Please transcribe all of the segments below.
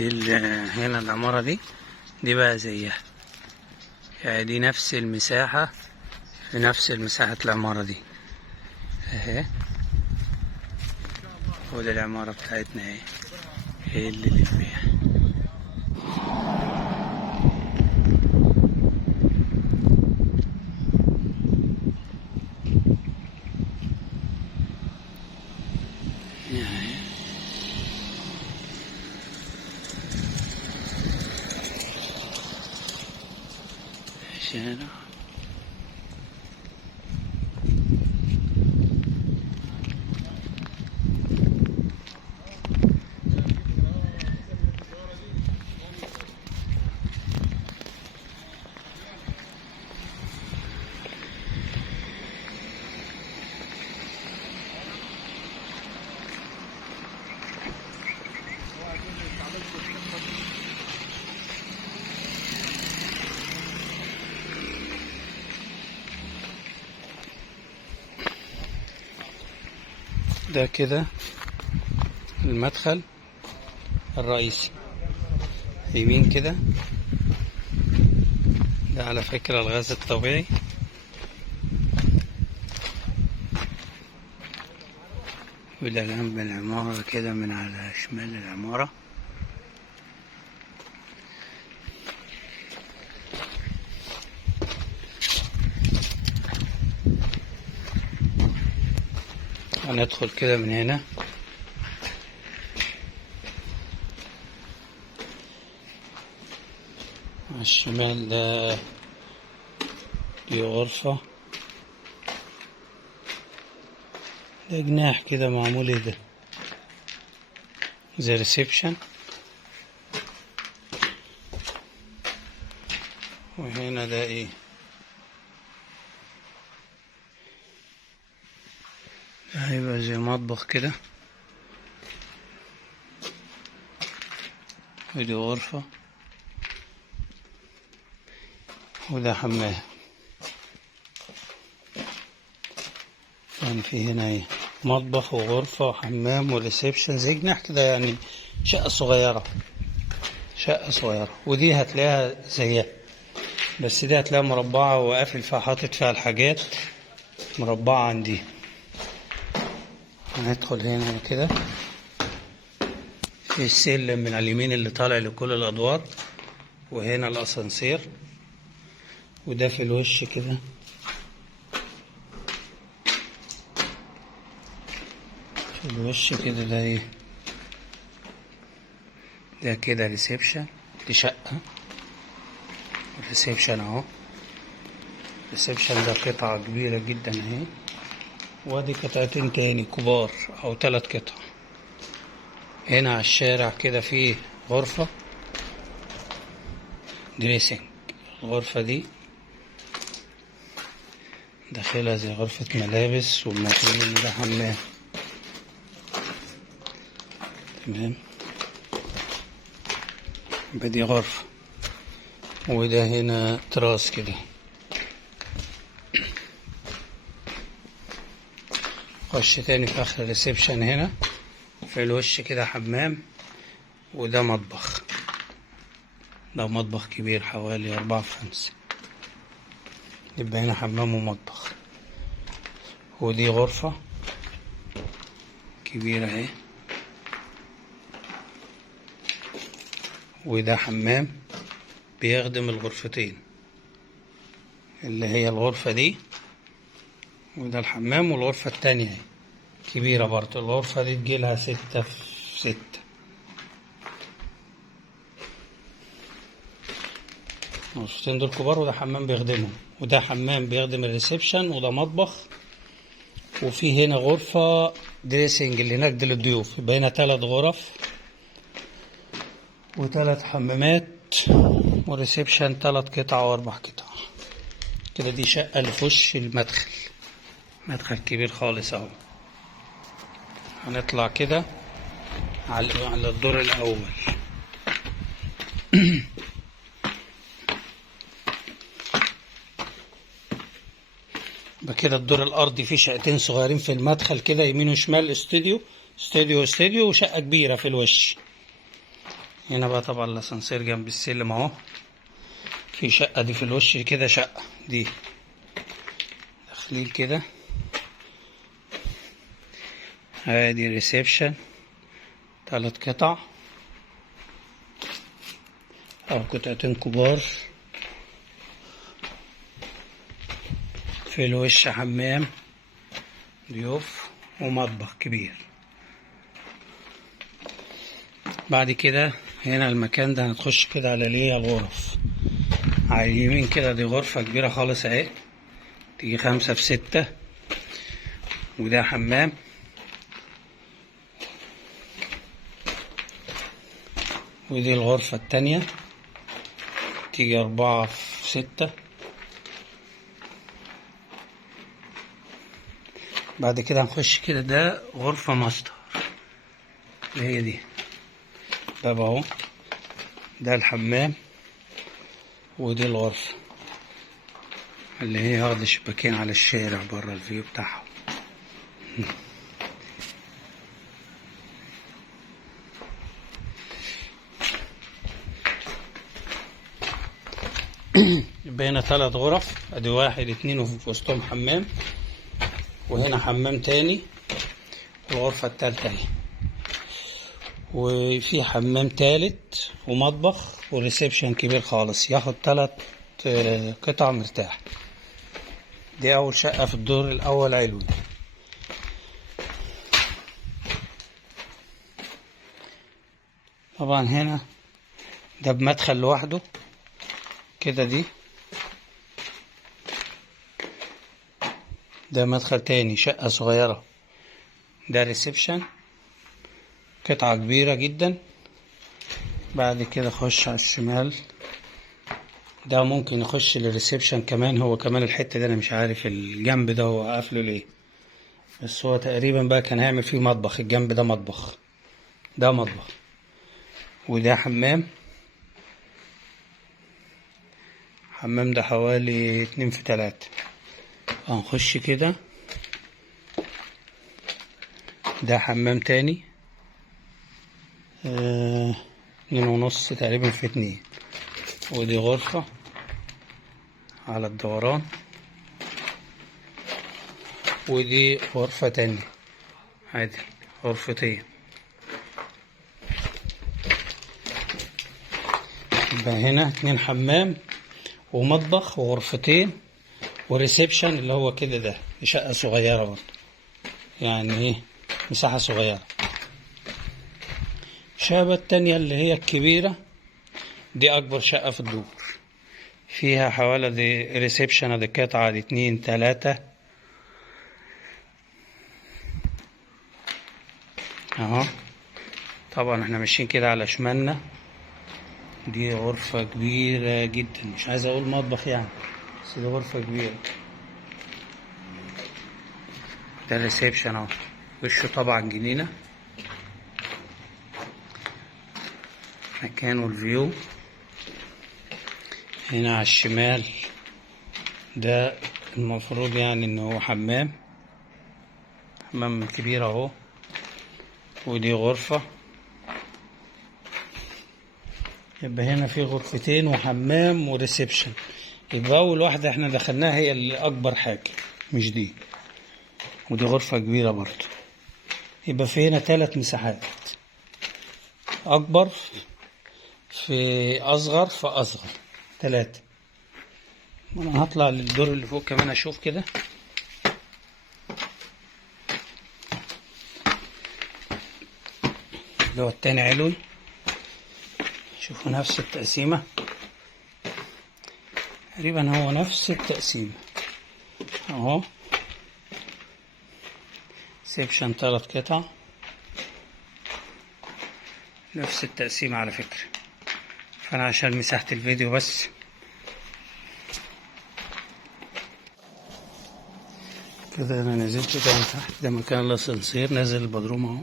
هنا العمارة دي بقى زيها، يعني دي نفس المساحة، في نفس المساحة العمارة دي اهي. ودي العمارة بتاعتنا اهي، هي اللي للبيع. شارع ده كده المدخل الرئيسي يمين كده. ده على فكرة الغاز الطبيعي. وده جنب العمارة كده من على شمال العمارة. هندخل كده من هنا، على الشمال ده دي غرفة، ده جناح كده معمول ايه ده، زي ريسبشن. وهنا ده ايه، ده هيبقى زي مطبخ كده. ودي غرفة، وده حمام. يعني في هنا ايه، مطبخ وغرفة وحمام وريسبشن زي جناح كده، يعني شقة صغيرة، شقة صغيرة. ودي هتلاقيها زيها، بس دي هتلاقيها مربعة وقافل فيها، حاطط فيها الحاجات مربعة عندي. هندخل هنا كده في السلم من على اليمين اللي طالع لكل الأدوار، وهنا الأسانسير. وده في الوش كده، في الوش كده ده ايه، ده كده ريسبشن. دي شقة ريسبشن اهو. ريسبشن ده قطعة كبيرة جدا اهي، وادي قطعتين تاني كبار او 3 قطع. هنا على الشارع كده فيه غرفة دريسنج. الغرفة دي داخلها زي غرفة ملابس، والمفروض ان ده حمام. تمام، يبقى دي غرفة. وده هنا تراس كده. خش تاني في اخر الريسبشن هنا في الوش كده حمام. وده مطبخ، ده مطبخ كبير حوالي 4 في 5. يبقى هنا حمام ومطبخ. ودي غرفة كبيرة اهي. وده حمام بيخدم الغرفتين، اللي هي الغرفة دي. وده الحمام. والغرفة التانية اهي كبيرة برضه. الغرفة دي تجيلها 6 في 6. الغرفتين دول كبار، وده حمام بيخدمهم، وده حمام بيخدم الريسبشن، وده مطبخ. وفي هنا غرفة دريسنج اللي هناك دي للضيوف. يبقى هنا 3 غرف و3 حمامات وريسبشن 3 قطع و4 قطع كده. دي شقة اللي في وش المدخل، مدخل كبير خالص اهو. هنطلع كده على الدور الأول. بكده الدور الأرضي فيه شقتين صغيرين في المدخل كده، يمين وشمال، استوديو استوديو استوديو، وشقة كبيرة في الوش. هنا بقى طبعا الاسانسير جنب السلم اهو. في شقة دي في الوش كده، شقة دي داخلين كده. ادي ريسبشن 3 قطع او قطعتين كبار. في الوش حمام ضيوف ومطبخ كبير. بعد كده هنا المكان ده هنخش كده على ليه الغرف. على اليمين كده دي غرفة كبيرة خالص اهي، تيجي 5 في 6، وده حمام. ودي الغرفة التانية تيجي 4 في 6. بعد كده هنخش كده، ده غرفة ماستر اللي هي دي، ده اهو، ده الحمام. ودي الغرفة اللي هي واخدة شباكين على الشارع بره الفيو بتاعهم. يبقى هنا 3 غرف، ادي 1 2 وفي وسطهم حمام، وهنا حمام تاني، الغرفة التالتة اهي، وفي حمام تالت ومطبخ وريسبشن كبير خالص، ياخد 3 قطع مرتاح. دي اول شقة في الدور الاول علوي. طبعا هنا ده بمدخل لوحده كده، ده مدخل تاني، شقة صغيرة. ده ريسبشن قطعة كبيرة جدا. بعد كده خش على الشمال، ده ممكن يخش للريسبشن كمان. هو كمان الحتة ده انا مش عارف الجنب ده هو قافله ليه، بس هو تقريبا بقى كان هيعمل فيه مطبخ. الجنب ده مطبخ، ده مطبخ، وده حمام. حمام ده حوالي 2 في 3. هنخش كده، ده حمام تاني 2.5 تقريبا في 2. ودي غرفة على الدوران، ودي غرفة تانية عادي، غرفتين. يبقى هنا 2 حمام ومطبخ وغرفتين وريسبشن اللي هو كده. ده شقة صغيرة برضه، يعني ايه، مساحة صغيرة. الشقة التانية اللي هي الكبيرة دي أكبر شقة في الدور، فيها حوالي دي ريسبشن، دي قطعة، دي 2 3 اهو. طبعا احنا ماشيين كده على شمالنا، دي غرفة كبيرة جدا، مش عايز اقول مطبخ يعني، بس دي غرفة كبيرة. ده الريسبشن اهو، وشه طبعا جنينة، مكانه الفيو. هنا على الشمال ده المفروض يعني ان هو حمام كبير اهو. ودي غرفة. يبقى هنا في غرفتين وحمام وريسبشن. يبقى اول واحدة احنا دخلناها هي اللي اكبر حاجة، مش دي. ودي غرفة كبيرة برضو. يبقى في هنا 3 مساحات، اكبر في اصغر في اصغر، 3. انا هطلع للدور اللي فوق كمان اشوف كده. اللي هو التاني علوي، شوفوا نفس التقسيمة تقريبا، هو نفس التقسيمة اهو. سيكشن 3 قطع، نفس التقسيمة على فكرة. فانا عشان مساحة الفيديو بس. كده انا نزلت ده من تحت، ده مكان الاسانسير، نازل البدروم اهو،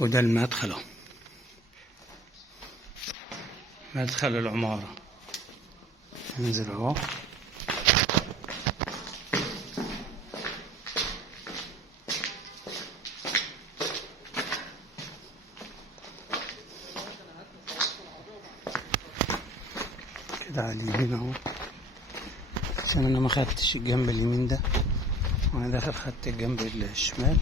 وده المدخل اهو، مدخل العمارة. ننزل اهو، اليمين اهو، عشان انا ما خدتش الجنب اليمين ده وانا داخل، خدت الجنب الشمال.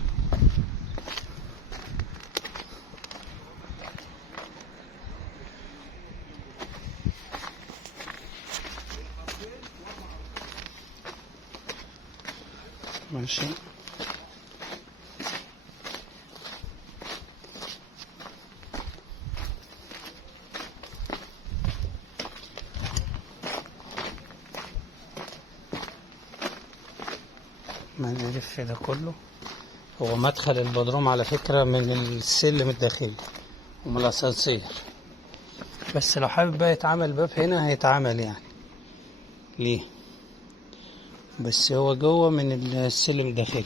ماشي. ما نلف ده كله. هو مدخل البدروم على فكرة من السلم الداخلي ومن الأسانسير، بس لو حابب بقى يتعمل باب هنا هيتعمل يعني ليه، بس هو جوه من السلم الداخلي.